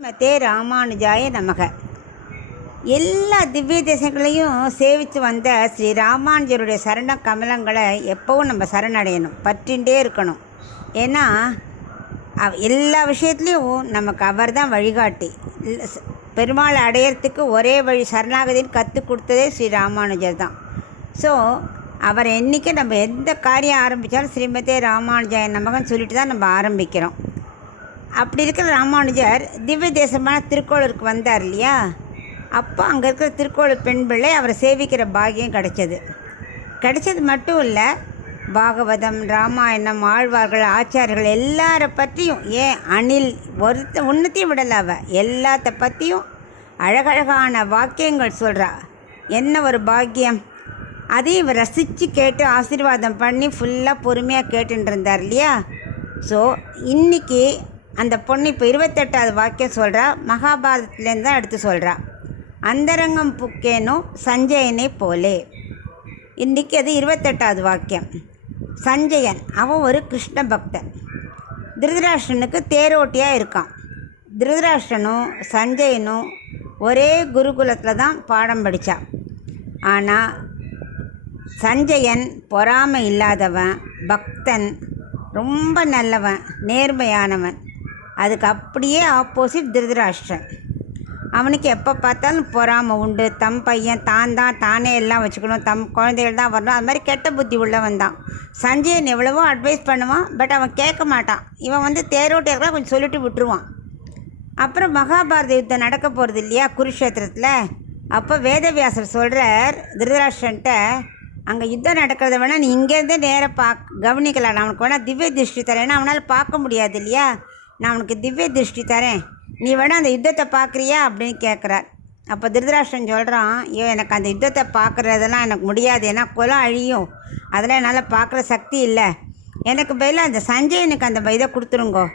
ஸ்ரீமதே ராமானுஜாய நமக. எல்லா திவ்ய தேசங்களையும் சேவித்து வந்த ஸ்ரீ ராமானுஜருடைய சரண கமலங்களை எப்போவும் நம்ம சரணடையணும், பற்றின்றே இருக்கணும். ஏன்னா எல்லா விஷயத்துலேயும் நமக்கு அவர் தான் வழிகாட்டி. பெருமாளை அடையிறதுக்கு ஒரே வழி சரணாகதின்னு கற்றுக் கொடுத்ததே ஸ்ரீ ராமானுஜர் தான். ஸோ அவர் என்றைக்கு நம்ம எந்த காரியம் ஆரம்பித்தாலும் ஸ்ரீமதே ராமானுஜாய நமகன்னு சொல்லிட்டு தான் நம்ம ஆரம்பிக்கிறோம். அப்படி இருக்கிற ராமானுஜர் திவ்ய தேசமான திருக்கோளூருக்கு வந்தார் இல்லையா, அப்போ அங்கே இருக்கிற திருக்கோளூர் பெண் பிள்ளை அவரை சேவிக்கிற பாக்கியம் கிடைச்சது மட்டும் இல்லை, பாகவதம், ராமாயணம், ஆழ்வார்கள், ஆச்சாரியர்கள் எல்லாரை பற்றியும், ஏன் அணில் ஒன்றுத்தையும் விடலை, எல்லாத்த பற்றியும் அழகழகான வாக்கியங்கள் சொல்கிறா. என்ன ஒரு பாக்கியம்! அதையும் இவர் ரசித்து கேட்டு ஆசீர்வாதம் பண்ணி ஃபுல்லாக பொறுமையாக கேட்டுட்டு இருந்தார் இல்லையா. ஸோ இன்றைக்கி அந்த பொண்ணு இப்போ 28வது வாக்கியம் சொல்கிறா. மகாபாரதத்துலேருந்து தான் எடுத்து சொல்கிறா. அந்தரங்கம் புக்கேனும் சஞ்சயனை போலே. இன்றைக்கி அது 28வது வாக்கியம். சஞ்சயன் அவன் ஒரு கிருஷ்ண பக்தன். திருதராஷ்டிரனுக்கு தேரோட்டியாக இருக்கான். திருதராஷ்டிரனும் சஞ்சயனும் ஒரே குருகுலத்தில் தான் பாடம் படித்தான். ஆனால் சஞ்சயன் பொறாமை இல்லாதவன், பக்தன், ரொம்ப நல்லவன், நேர்மையானவன். அதுக்கு அப்படியே ஆப்போசிட் திருதராஷ்டிரன். அவனுக்கு எப்போ பார்த்தாலும் பொறாமை உண்டு. தம் பையன் தானே எல்லாம் வச்சுக்கணும், தம் குழந்தைகள் தான் வரணும், அது மாதிரி கெட்ட புத்தி உள்ளவன் தான். சஞ்சயன் எவ்வளவோ அட்வைஸ் பண்ணுவான், பட் அவன் கேட்க மாட்டான். இவன் தேரோட்டியர்களாக கொஞ்சம் சொல்லிட்டு விட்டுருவான். அப்புறம் மகாபாரத யுத்தம் நடக்க போகிறது இல்லையா குருஷேத்திரத்தில். அப்போ வேதவியாசர் சொல்கிறார் திருதராஷ்டிரன்ட்ட, அங்கே யுத்தம் நடக்கிறத வேணால் நீ இங்கேருந்தே நேராக கவனிக்கலாம், நான் அவனுக்கு வேணால் திவ்ய திருஷ்டி தரேன். ஏன்னா அவனால் பார்க்க முடியாது இல்லையா, நான் அவனுக்கு திவ்ய திருஷ்டி தரேன், நீ வேணால் அந்த யுத்தத்தை பார்க்குறியா அப்படின்னு கேட்குறார். அப்போ திருதராஷ்டிரன் சொல்கிறான், ஐயோ எனக்கு அந்த யுத்தத்தை பார்க்குறதெல்லாம் எனக்கு முடியாது, ஏன்னா குலம் அழியும், அதெல்லாம் என்னால் பார்க்குற சக்தி இல்லை. எனக்கு பதிலாக அந்த சஞ்சயனுக்கு அந்த இதை கொடுத்துருங்கோ,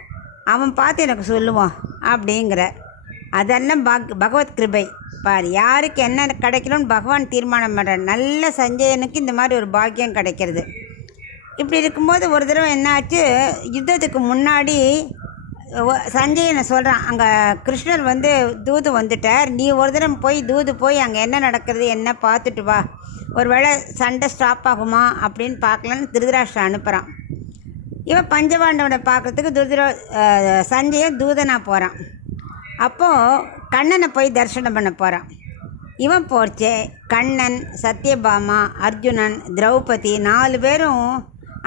அவன் பார்த்து எனக்கு சொல்லுவான் அப்படிங்கிற. அதெல்லாம் பகவத் கிருபை பார். யாருக்கு என்ன கிடைக்கணும்னு பகவான் தீர்மானம் பண்ணுறார். நல்ல சஞ்சயனுக்கு இந்த மாதிரி ஒரு பாக்கியம் கிடைக்கிறது. இப்படி இருக்கும்போது ஒரு தடவை என்னாச்சு, யுத்தத்துக்கு முன்னாடி சஞ்சயனை சொல்கிறான், அங்கே கிருஷ்ணர் தூது வந்துட்டார், நீ ஒரு தடவை போய் அங்கே என்ன நடக்கிறது என்ன பார்த்துட்டு வா, ஒரு வேளை சண்டை ஸ்டாப் ஆகுமா அப்படின்னு பார்க்கலான்னு திருதராஷ்டிரன் அனுப்புகிறான். இவன் பஞ்சபாண்டவனை பார்க்குறதுக்கு சஞ்சயன் தூதனாக போகிறான். அப்போது கண்ணனை போய் தரிசனம் பண்ண போகிறான். இவன் போச்சே கண்ணன், சத்யபாமா, அர்ஜுனன், திரௌபதி 4 பேரும்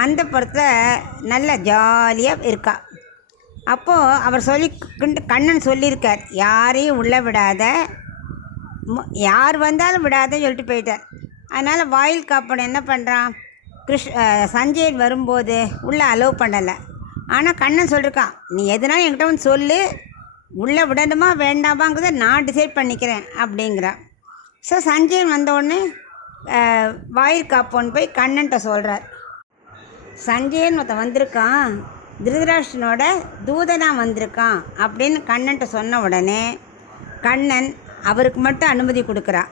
அந்த படத்தில் நல்ல ஜாலியாக இருக்கா. அப்போது அவர் கண்ணன் சொல்லியிருக்கார், யாரையும் உள்ளே விடாத, யார் வந்தாலும் விடாதன்னு சொல்லிட்டு போயிட்டார். அதனால் வாயில் காப்பன் என்ன பண்ணுறான், சஞ்சயன் வரும்போது உள்ளே அலோவ் பண்ணலை. ஆனால் கண்ணன் சொல்லியிருக்கான், நீ எதுனாலும் என்கிட்ட வந்து சொல்லு, உள்ளே விடணுமா வேண்டாமாங்கிறத நான் டிசைட் பண்ணிக்கிறேன் அப்படிங்கிறான். ஸோ சஞ்சயன் வந்தோடனே வாயில் காப்போன்னு போய் கண்ணன்ட்ட சொல்கிறார். சஞ்சயன் வந்திருக்கான், திருதராஷ்டிரனோட தூதனாக வந்திருக்கான் அப்படின்னு கண்ணன்ட்ட சொன்ன உடனே கண்ணன் அவருக்கு மட்டும் அனுமதி கொடுக்குறா.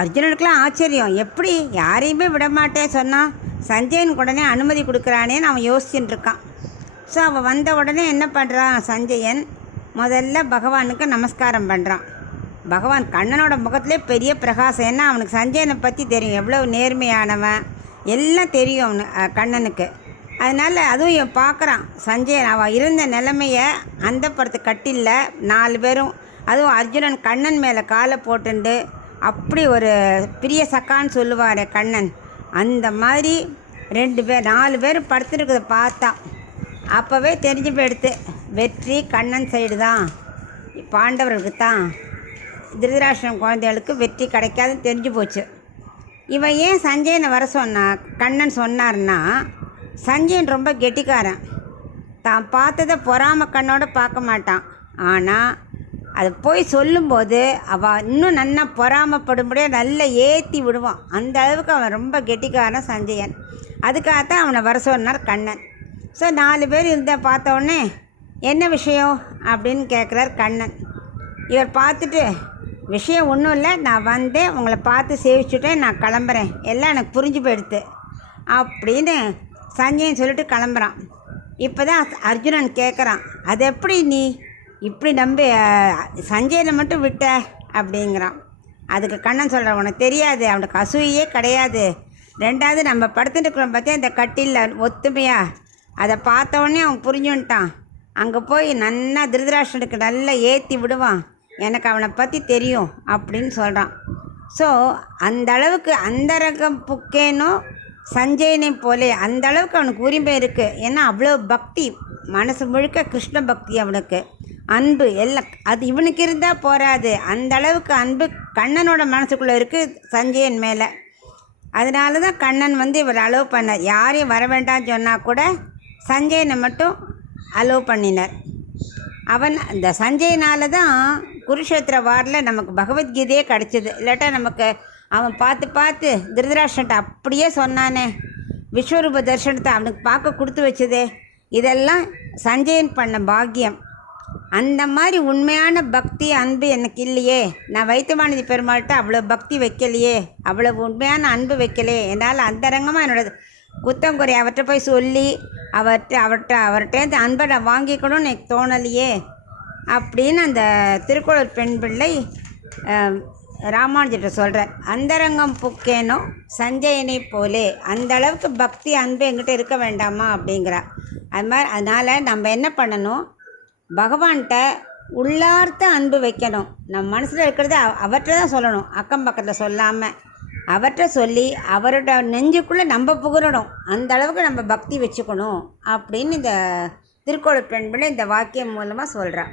அர்ஜுனனுக்கெலாம் ஆச்சரியம், எப்படி யாரையுமே விடமாட்டேன் சொன்னான், சஞ்சயனுக்கு உடனே அனுமதி கொடுக்குறானேன்னு அவன் யோசிச்சுட்டு இருக்கான். ஸோ அவன் வந்த உடனே என்ன பண்ணுறான், சஞ்சயன் முதல்ல பகவானுக்கு நமஸ்காரம் பண்ணுறான். பகவான் கண்ணனோட முகத்திலே பெரிய பிரகாசம். ஏன்னா அவனுக்கு சஞ்சயனை பற்றி தெரியும், எவ்வளோ நேர்மையானவன் எல்லாம் தெரியும் கண்ணனுக்கு. அதனால் அதுவும் பார்க்குறான் சஞ்சயன் அவன் இருந்த நிலைமையை. அந்த படத்து கட்டில்ல 4 பேரும், அதுவும் அர்ஜுனன் கண்ணன் மேலே காலை போட்டுண்டு அப்படி ஒரு பிரிய சக்கான்னு சொல்லுவார் கண்ணன், அந்த மாதிரி 4 பேர் படுத்துருக்கிறத பார்த்தான். அப்போவே தெரிஞ்சு போயிடுத்து, வெற்றி கண்ணன் சைடு தான், பாண்டவர்களுக்கு தான், திருதராஷ்டிரன் குழந்தைகளுக்கு வெற்றி கிடைக்காதுன்னு தெரிஞ்சு போச்சு. இவன் ஏன் சஞ்சயனை வர கண்ணன் சொன்னார்னா, சஞ்சயன் ரொம்ப கெட்டிக்காரன், தான் பார்த்ததை பொறாம கண்ணோடு பார்க்க மாட்டான். ஆனால் அது போய் சொல்லும்போது அவன் இன்னும் நல்லா பொறாமப்படும்படியாக நல்லா ஏற்றி விடுவான். அந்த அளவுக்கு அவன் ரொம்ப கெட்டிக்காரன் சஞ்சயன். அதுக்காகத்தான் அவனை வர சொன்னார் கண்ணன். ஸோ 4 பேர் பார்த்தோடனே என்ன விஷயம் அப்படின்னு கேட்குறார் கண்ணன். இவர் பார்த்துட்டு, விஷயம் ஒன்றும் இல்லை, நான் வந்தேன், உங்களை பார்த்து சேவிச்சுட்டேன், நான் கிளம்புறேன், எல்லாம் எனக்கு புரிஞ்சு போயிடுது அப்படின்னு சஞ்சயன் சொல்லிட்டு கிளம்புறான். இப்போ தான் அர்ஜுனன் கேட்குறான், அது எப்படி நீ இப்படி நம்பி சஞ்சயனை மட்டும் விட்ட அப்படிங்கிறான். அதுக்கு கண்ணன் சொல்கிறான், உனக்கு தெரியாது, அவனுக்கு அசூயே கிடையாது. ரெண்டாவது நம்ம படுத்துட்டு இருக்கிறோம் பார்த்தியா இந்த கட்டிலில் ஒத்துமையா, அதை பார்த்தவொடனே அவன் புரிஞ்சுன்ட்டான். அங்கே போய் நன்னா திருதராஷ்டிரனுக்கு நல்லா ஏற்றி விடுவான், எனக்கு அவனை பற்றி தெரியும் அப்படின்னு சொல்கிறான். ஸோ அந்த அளவுக்கு அந்தரங்கம் புக்கேனோ சஞ்சயனை போலே அந்த அளவுக்கு அவனுக்கு உரிமை இருக்குது. ஏன்னா அவ்வளோ பக்தி, மனசு முழுக்க கிருஷ்ண பக்தி, அவனுக்கு அன்பு எல்லாம். அது இவனுக்கு இருந்தால் போகாது, அந்த அளவுக்கு அன்பு கண்ணனோட மனசுக்குள்ளே இருக்குது சஞ்சயன் மேலே. அதனால தான் கண்ணன் இவர் அலோவ் பண்ணார். யாரையும் வர வேண்டாம்னு சொன்னால் கூட சஞ்சயனை மட்டும் அலோவ் பண்ணினார். இந்த சஞ்சயனால் தான் குருஷேத்திர வாரில் நமக்கு பகவத்கீதையே கிடச்சிது. இல்லாட்டா நமக்கு அவன் பார்த்து திருதராஷ்டிரன்ட்ட அப்படியே சொன்னானே, விஸ்வரூப தரிசனத்தை அவனுக்கு பார்க்க கொடுத்து வச்சதே, இதெல்லாம் சஞ்சயன் பண்ண பாக்கியம். அந்த மாதிரி உண்மையான பக்தி அன்பு எனக்கு இல்லையே, நான் வைத்தியமானதி பெருமாள்கிட்ட அவ்வளோ பக்தி வைக்கலையே, அவ்வளோ உண்மையான அன்பு வைக்கலையே, என்னால் அந்தரங்கமாக என்னோட குத்தங்குறை அவர்கிட்ட போய் சொல்லி அவர்கிட்ட அன்பை நான் வாங்கிக்கணும்னு எனக்கு தோணலையே அப்படின்னு அந்த திருக்குறள் பெண் பிள்ளை ராமானுஜர்கிட்ட சொல்கிறார். அந்தரங்கம் புக்கேனோ சஞ்சயனை போலே, அந்த அளவுக்கு பக்தி அன்பு எங்கிட்ட இருக்க வேண்டாமா அப்படிங்கிறா. அதனால் நம்ம என்ன பண்ணணும், பகவான்கிட்ட உள்ளார்த்த அன்பு வைக்கணும். நம்ம மனசில் இருக்கிறத அவர்கிட்ட தான் சொல்லணும், அக்கம் பக்கத்தில் சொல்லாமல் அவர்கிட்ட சொல்லி அவரோட நெஞ்சுக்குள்ளே நம்ம புகழணும். அந்த அளவுக்கு நம்ம பக்தி வச்சுக்கணும் அப்படின்னு இந்த திருக்குறள் பெண் பிள்ளை இந்த வாக்கியம் மூலமாக சொல்கிறான்.